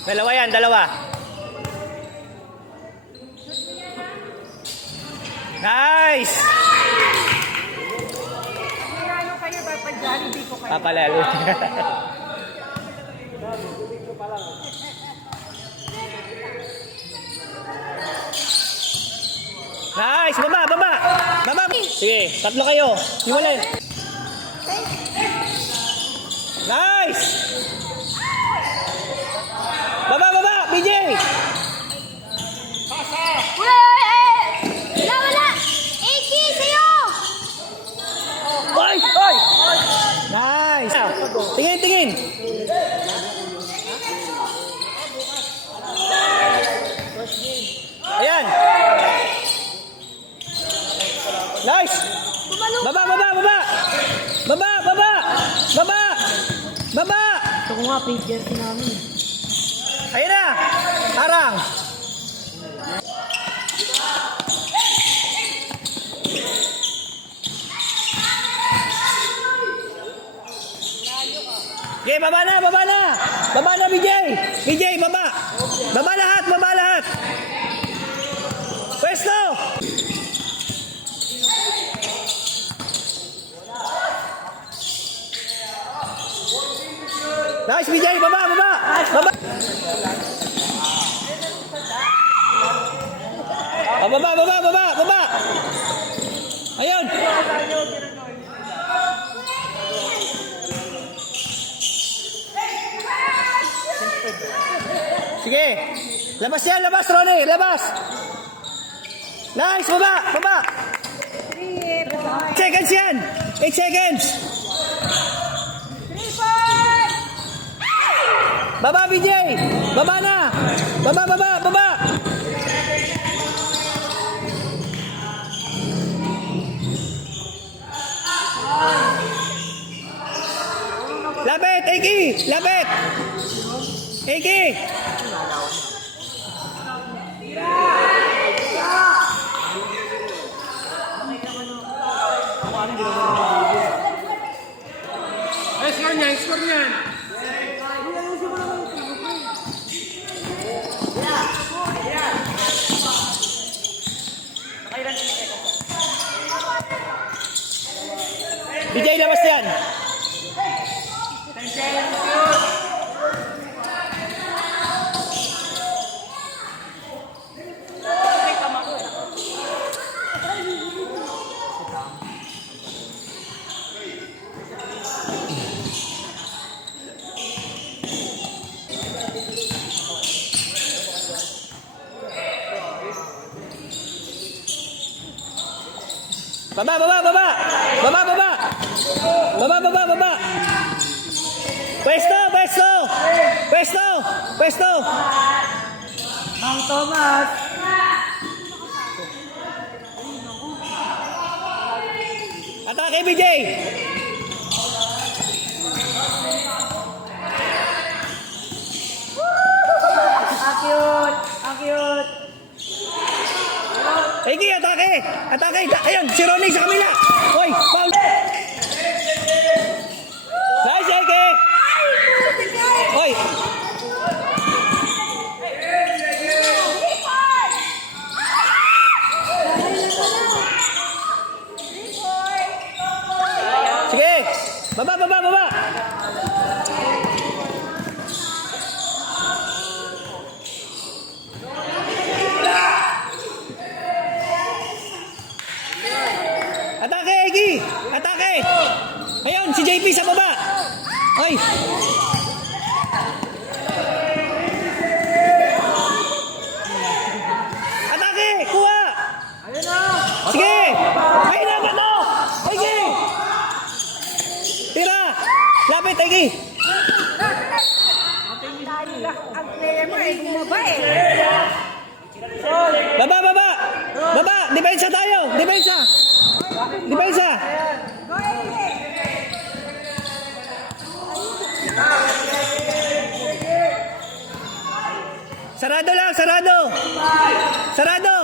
Dalawa yan, dalawa. Nice! Ano kayo, dapat Jollibee ko kayo. Papalalo. Nice! Baba, baba! Baba! Sige, tatlo kayo. Hiwalay. Nice! Baba, baba! BJ! Wala! Eki, sa'yo! Oy! Oy! Nice! Tingin, tingin! Ayan! Nice! Baba, baba, baba! Baba, baba! Baba! Baba! Ito ko nga, page jersey namin. Ayan na! Harang! Okay, baba na, baba na! Baba na, BJ! BJ, baba! Baba lahat, baba lahat! Pwesto! Nice, BJ! Baba, baba! Baba! Oh, baba, baba, baba, baba! Ayun! Sige! Labas yan, labas, Ronnie! Labas! Nice! Baba! Baba! 8 seconds yan! 8 seconds! Baba, BJ! Baba na! Baba, baba, baba! Lapit! Eki! Lapit! Eki! Score niyan, score niyan. BJ, labas yan! Baba, baba, baba! Baba, baba! Baba, baba, baba! Pwesto, pwesto! Pwesto! Pwesto! Mang Thomas. Atake, BJ! Cute! Ang cute! Eki, atake! Atake! Ayun, si Ronnie sa kamila! Hoy, foul! Nice, Eki! Hoy! Sige! Baba, baba, baba! Atake, Eki! Atake! Ayun, si JP sa baba! Hoy! Atake! Kuha! Ayun na! Sige! Ayun na, gato! Eki! Tira! Lapit, Eki! Ang player mo ay bumaba eh. Baba, baba! Baba! Depensa tayo! Depensa! Depensa! Go ahead! Sarado lang! Sarado! Sarado!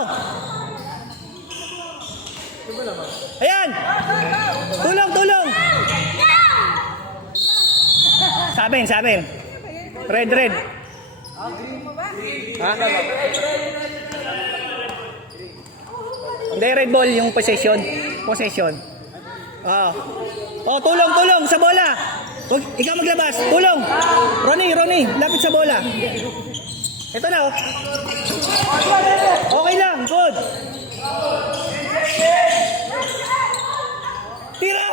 Ayan! Tulong! Tulong! Sabin! Sabin! Red! Red! Ha? Hindi, red ball yung possession. Possession. Oh, tulong sa bola. Huwag, ikaw maglabas. Tulong. Ronnie, lapit sa bola. Ito na, oh. Okay lang, good. Tira!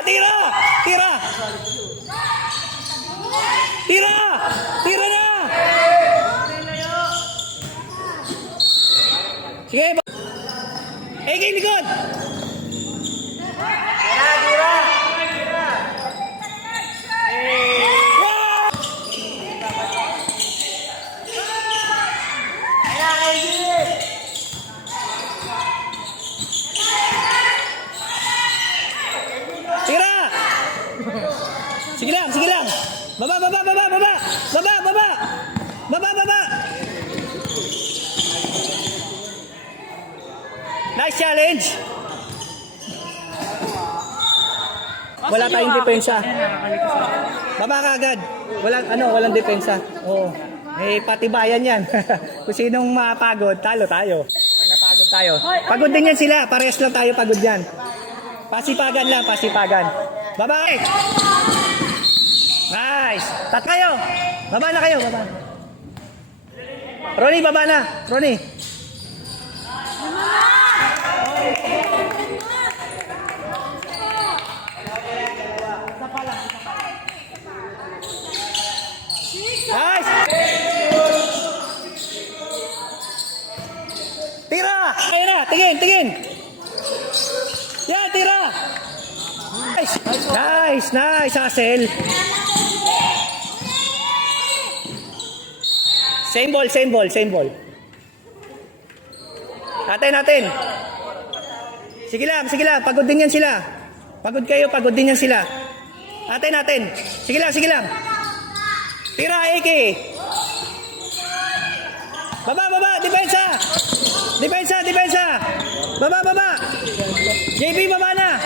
Tira na! Sige, game likod! Tira! Sige lang! Baba! Nice challenge! Wala tayong depensa. Baba ka agad. Walang depensa. Oo. Patibayan yan. Kung sinong mapagod, talo tayo. Pag napagod tayo. Pagod din yan sila. Parehas lang tayo pagod yan. Pasipagan lang. Baba! Nice! Tat kayo! Baba na kayo. Ronnie, baba na. Ronnie. Nice! Tira! Ayan na, tingin! Yan, tira! Nice, Hassel! Same ball. Natin. Sige lang, pagod din yan sila. Pagod kayo, pagod din yan sila. Natin. Sige lang. Tira, AK. Baba, depensa. Baba. JB, baba na.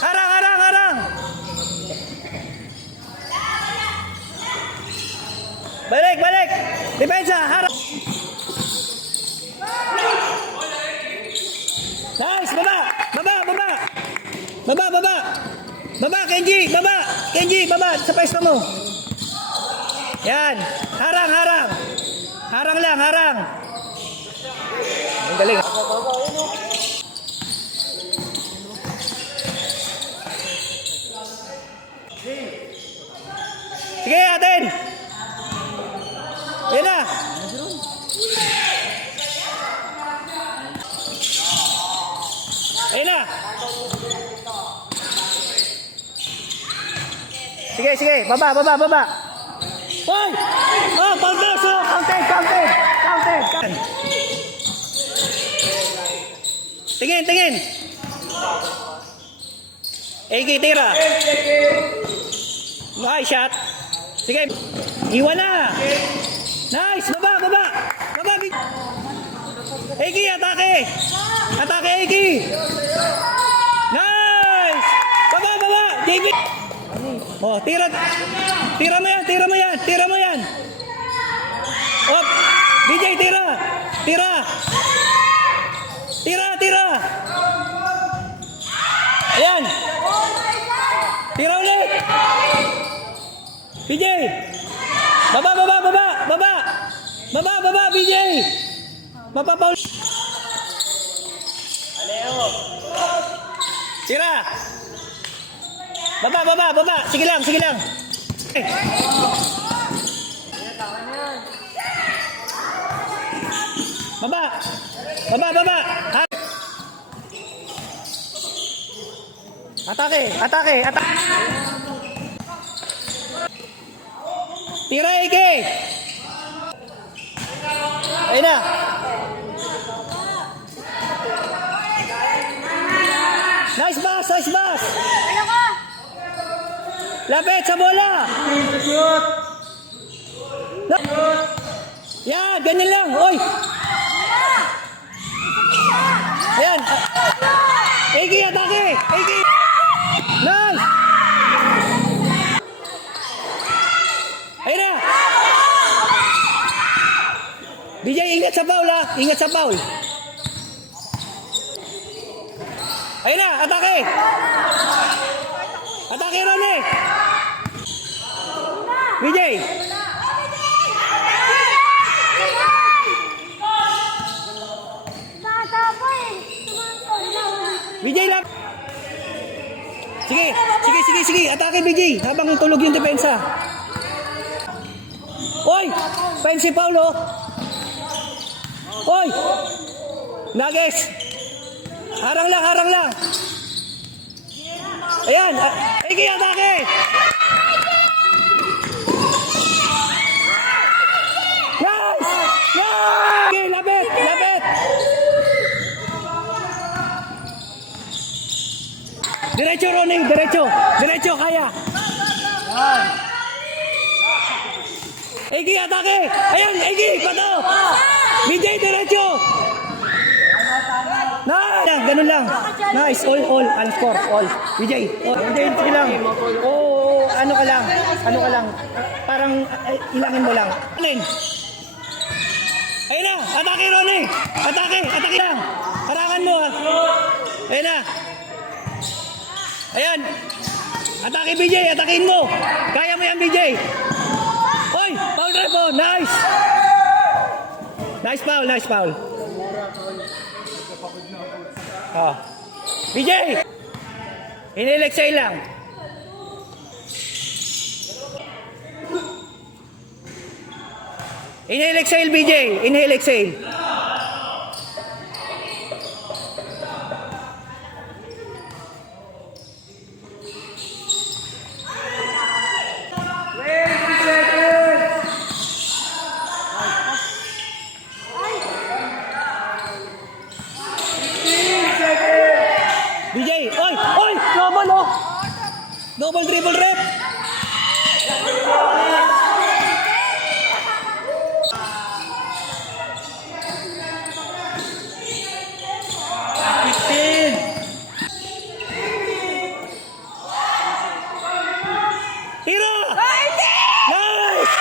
Harang. Balik. Depensa, harang. Nice, baba. Baba, Kenji, baba sa pwesto mo. Yan, harang. Harang lang. Ang galing. Sige, atin. Yan na. Ayun na. Sige. Baba. Hoy! Oh, counted. Tingin. Egi, tira. Nice shot. Sige. Iwan na. Nice. Baba. Egi, atake. Egi. Nice. Baba. JB. Oh, tira mo yan. Oh, DJ, tira. Ayan. Tira ulit. BJ. Baba, BJ. Mapapaul. Tira. Baba. Sige lang. Baba. Atake. Tira, Ike. Ayun na. Nice pass. Lapit sa bola. Yan, ganyan lang. Oy. Ayan. Ege, atake. Nice. ingat sa foul ha. Ingat sa foul. Ayun na, atake. Atake Ronnie. BJ. BJ lang. Sige. Atake BJ habang tulog yung depensa. Oy! Fancy foul oh. Oy! Nuggets. Harang lang. Ayan. Ege, atake. Nice! Okay, lapit. Diretso, Ronnie. Diretso, kaya. Ege, atake. Ayan, Ege, pato. BJ, diretso. Nice! Ganun lang. Nice. All. Ang score. All. BJ. Hindi lang. Oo, ano ka lang. Parang ilangin mo lang. Alin? Ayun na. Atake, Ronnie. Atake lang. Harangan mo ha. Ayun na. Ayan. Atake BJ. Atakin mo. Kaya mo yan BJ. Oy! Foul repo. Nice. Nice foul. Oh. BJ! Inhale-exhale lang. Inhale-exhale, BJ. Inhale-exhale. BJ, oy, double oh. Double dribble rep. Hero! Nice!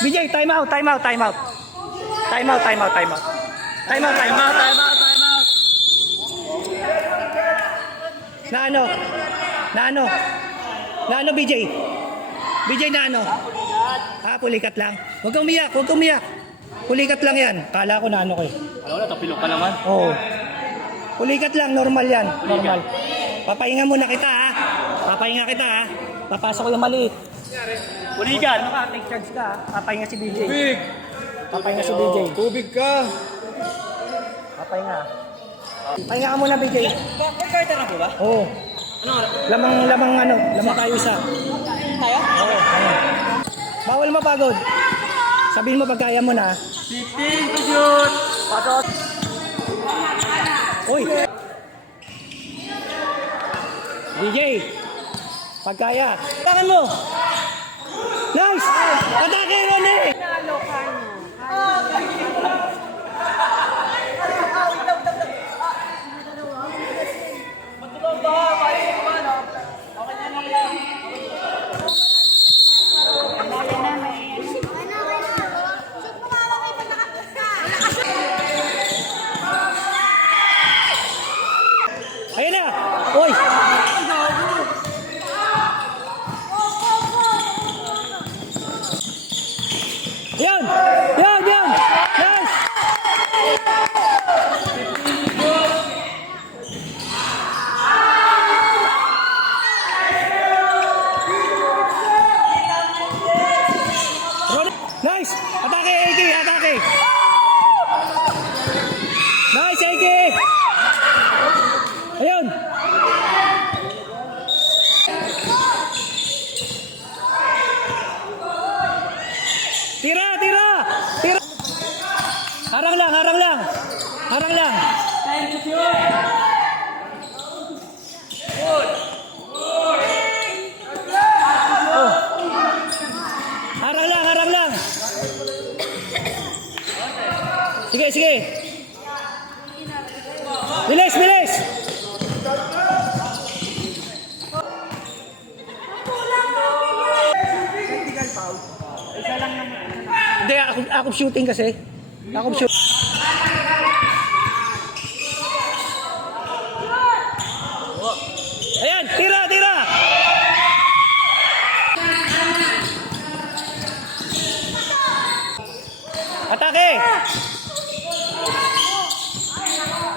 BJ, time out. Na ano BJ? BJ na ano? Pulikat lang. Huwag kang umiyak. Pulikat lang yan. Kala ko na ano ko eh. Alam mo na, tapilok ka naman. Oo. Pulikat lang, normal yan. Normal. Papahinga muna kita ha. Papasok ko yung maliit. Puligan! Take charge ka ha. Papahinga si BJ. Tubig! Papahinga si BJ. Tubig ka! Papahinga. Pahinga ka muna BJ. Magkarta na po ba? Oo. Lamang tayo isa. Tayo? Oo. Bawal mapagod. Sabihin mo pag kaya mo na. 15 to shoot! Pasok! Uy! DJ! Pagkaya. Tangan mo! Nice! Atake, Ronnie! Ayun na! Uy! Yan! Nice! Nice! Atake! Nice, AK! Ayun! Tira! Harang lang! Oh. Harang lang! Sige! Bilis! Hindi, ako shooting kasi. Ako shoot. Ayan, tira, tira! Atake!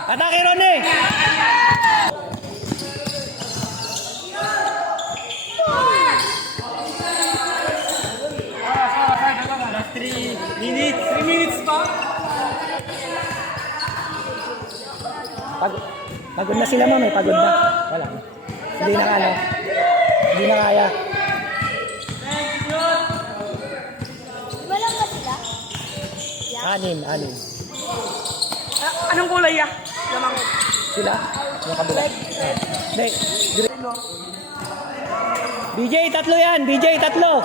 Atake, Ronnie! Last 3 minutes. 3 minutes pa. Pagod na sila, ma'am, pagod na. Wala na. Hindi na kaya. Hindi na kaya. Walang ba sila? Anim. Anong kulay ya? Lamang. Sila? Yung kabila. Hindi. BJ, tatlo yan. BJ, tatlo.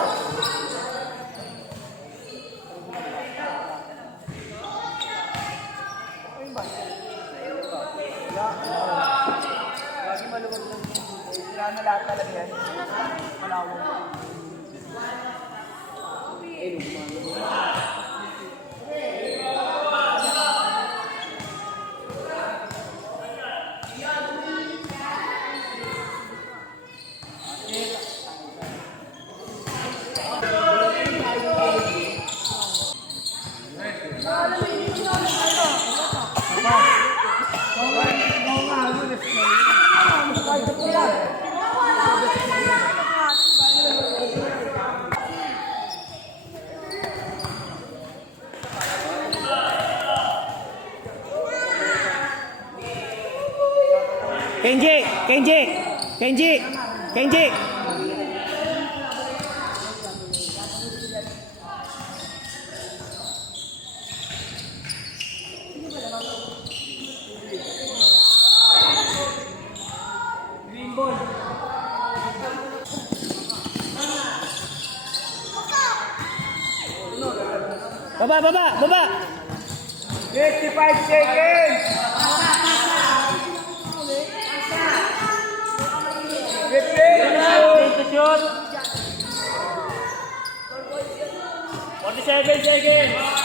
Kenji. Baba. 55 seconds! 15 to shoot. 47 seconds.